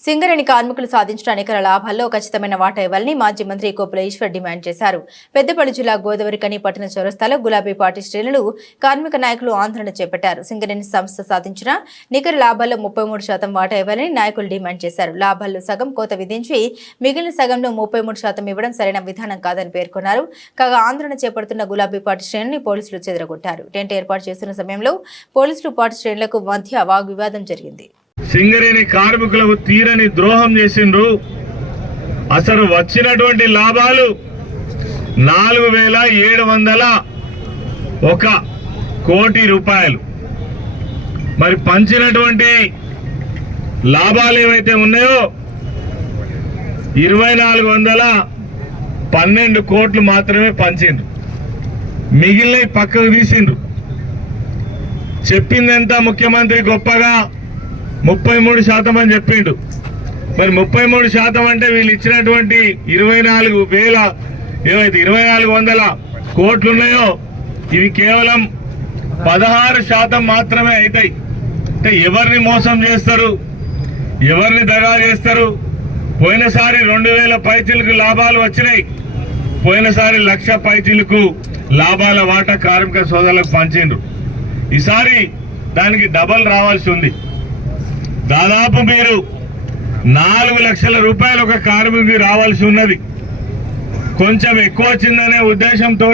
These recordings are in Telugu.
సింగరేణి కార్మికులు సాధించిన అనేక లాభాల్లో ఖచ్చితమైన వాటా ఇవ్వాలని మాజీ మంత్రి కోపుల ఈశ్వర్ డిమాండ్ చేశారు. పెద్దపల్లి జిల్లా గోదావరికని పట్టణ చౌరస్తాలో గులాబీ పార్టీ శ్రేణులు కార్మిక నాయకులు ఆందోళన చేపట్టారు. సింగరేణి సంస్థ సాధించిన నికర లాభాల్లో 33% వాటా ఇవ్వాలని నాయకులు డిమాండ్ చేశారు. లాభాల్లో సగం కోత విధించి మిగిలిన సగంలో 33% ఇవ్వడం సరైన విధానం కాదని పేర్కొన్నారు. కాగా ఆందోళన చేపడుతున్న గులాబీ పార్టీ శ్రేణుల్ని పోలీసులు చెదరగొట్టారు. టెంట్ ఏర్పాటు చేస్తున్న సమయంలో పోలీసులు పార్టీ శ్రేణులకు మధ్య వాగ్వివాదం జరిగింది. సింగరేణి కార్మికులకు తీరని ద్రోహం చేసిండ్రు. అసలు వచ్చినటువంటి లాభాలు 4,701 కోటి రూపాయలు. మరి పంచినటువంటి లాభాలు ఏవైతే ఉన్నాయో 2,412 కోట్లు మాత్రమే పంచిండ్రు. మిగిలిన పక్కకు తీసిండ్రు. చెప్పిందంతా ముఖ్యమంత్రి గొప్పగా 33% అని చెప్పిండు. మరి 33% అంటే వీళ్ళు ఇచ్చినటువంటి 2,400 కోట్లు ఉన్నాయో ఇవి కేవలం 16% మాత్రమే అవుతాయి. అంటే ఎవరిని మోసం చేస్తారు, ఎవరిని దగా చేస్తారు? పోయినసారి 2,000 పైచీలకు లాభాలు వచ్చినాయి. పోయినసారి 1,00,000 పైచీలకు లాభాల వాటా కార్మిక సోదరులకు పంచిండ్రు. ఈసారి దానికి డబల్ రావాల్సి ఉంది. దాదాపు మీరు 4 లక్షల రూపాయలు ఒక కార్మికుడికి రావాల్సి ఉన్నది. కొంచెం ఎక్కువ వచ్చిందనే ఉద్దేశంతో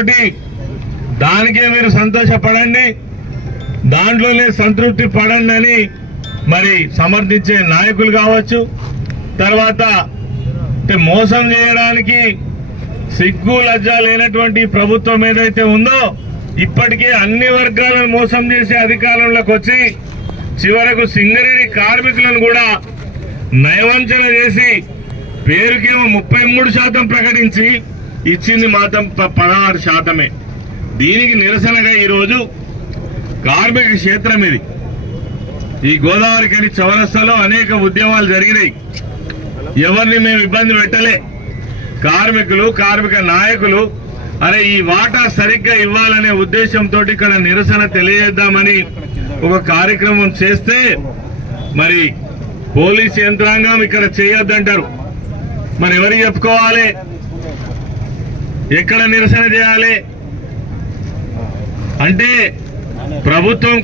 దానికే మీరు సంతోషపడండి, దాంట్లోనే సంతృప్తి పడండి అని మరి సమర్థించే నాయకులు కావచ్చు. తర్వాత మోసం చేయడానికి సిగ్గు లజ్జ లేనటువంటి ప్రభుత్వం ఏదైతే ఉందో ఇప్పటికే అన్ని వర్గాలను మోసం చేసే అధికారంలోకి వచ్చి చివరకు సింగరేణి కార్మికులను కూడా నయవంచన చేసి పేరుకేమో 33% ప్రకటించి ఇచ్చింది మాత్రం 16%. దీనికి నిరసనగా ఈరోజు కార్మిక క్షేత్రం ఇది ఈ గోదావరికని చౌరస్తాలో అనేక ఉద్యమాలు జరిగినాయి. ఎవరిని మేము ఇబ్బంది పెట్టలే. కార్మికులు, కార్మిక నాయకులు అరే ఈ వాటా సరిగ్గా ఇవ్వాలనే ఉద్దేశంతో ఇక్కడ నిరసన తెలియజేద్దామని ఒక కార్యక్రమం చేస్తే మరి పోలీస్ యంత్రాంగం ఇక్కడ చేయొద్దంటారు. మరి ఎవరికి చెప్పుకోవాలి? ఎక్కడ నిరసన చేయాలి? అంటే ప్రభుత్వం